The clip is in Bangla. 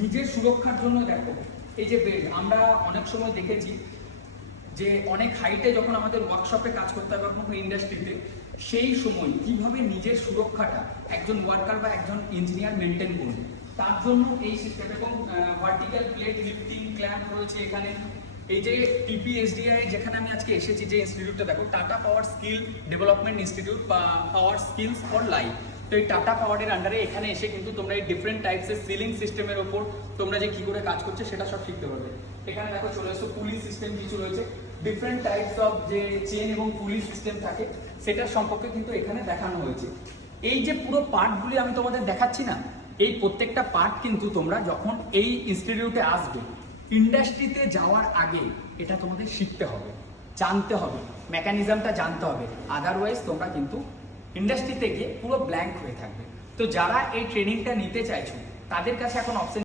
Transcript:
নিজের সুরক্ষার জন্য দেখো এই যে বেল্ট, আমরা অনেক সময় দেখেছি যে অনেক হাইটে যখন আমাদের ওয়ার্কশপে কাজ করতে হবে কোনো ইন্ডাস্ট্রিতে, সেই সময় কিভাবে নিজের সুরক্ষাটা একজন ওয়ার্কার বা একজন ইঞ্জিনিয়ার মেনটেন করবে, তার জন্য এই সিস্টেম এবং ভার্টিক্যাল প্লেট লিফটিং ক্ল্যাম্প রয়েছে এখানে। এই যে টিপিএসডিআই যেখানে আমি আজকে এসেছি, যে ইনস্টিটিউটটা দেখো, টাটা পাওয়ার স্কিল ডেভেলপমেন্ট ইনস্টিটিউট বা পাওয়ার স্কিলস ফর লাইফ। তো এই টাটা পাওয়ারের আন্ডারে এখানে এসে কিন্তু তোমরা এই ডিফারেন্ট টাইপসের সিলিং সিস্টেমের ওপর তোমরা যে কি করে কাজ করছে সেটা সব শিখতে পারবে। এখানে দেখো চলে এসো পুলি সিস্টেম কিছু রয়েছে, ডিফারেন্ট টাইপস অফ যে চেন এবং পুলি সিস্টেম থাকে সেটার সম্পর্কে কিন্তু এখানে দেখানো হয়েছে। এই যে পুরো পার্টগুলি আমি তোমাদের দেখাচ্ছি না, এই প্রত্যেকটা পার্ট কিন্তু তোমরা যখন এই ইনস্টিটিউটে আসবে, ইন্ডাস্ট্রিতে যাওয়ার আগে এটা তোমাদের শিখতে হবে, জানতে হবে, মেকানিজমটা জানতে হবে। আদারওয়াইজ তোমরা কিন্তু ইন্ডাস্ট্রিতে গিয়ে পুরো ব্ল্যাঙ্ক হয়ে থাকবে। তো যারা এই ট্রেনিংটা নিতে চাইছো তাদের কাছে এখন অপশন